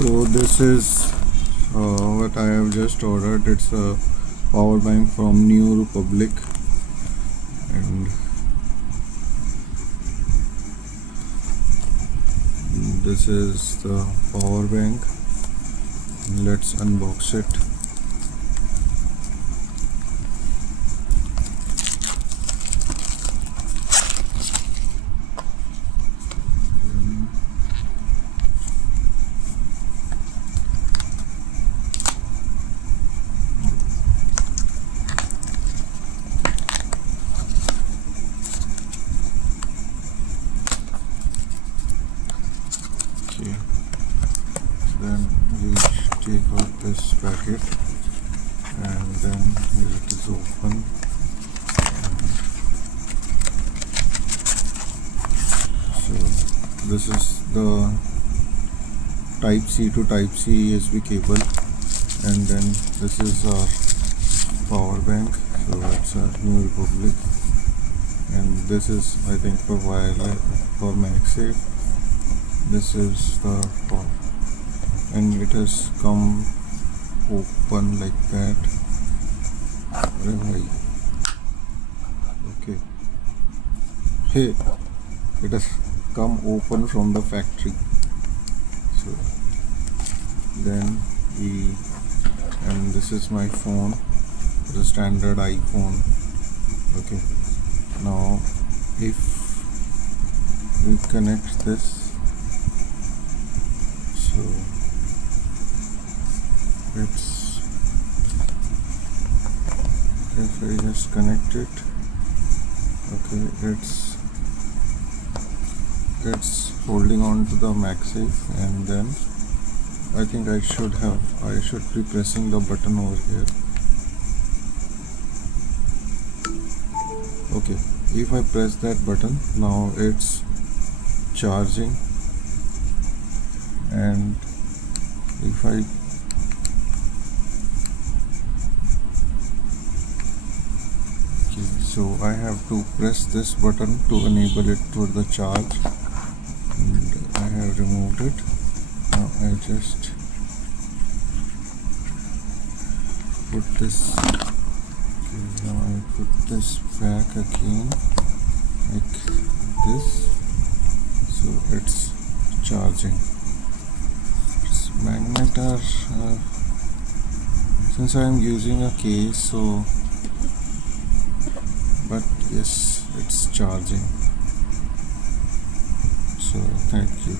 So this is what I have just ordered. It's a power bank from New Republic, and this is the power bank. Let's unbox it. Okay. Then we take out this packet, and then here it is open. So this is the type C to type C USB cable, and then this is our power bank. So it's a New Republic, and this is, I think, for wireless, for Magsafe. This is the power, and it has come open like that. Okay, hey, it has come open from the factory. So then and this is my phone, the standard iPhone. Okay, now if we connect this, so if I just connect it, okay, it's holding on to the Magsafe, and then I think I should be pressing the button over here. Okay, if I press that button, now it's charging, and if I so I have to press this button to enable it for the charge, and I have removed it. Now I just put this, okay, now I put this back again like this, so it's charging. Its magnet are since I am using a case, so but yes, it's charging. So thank you.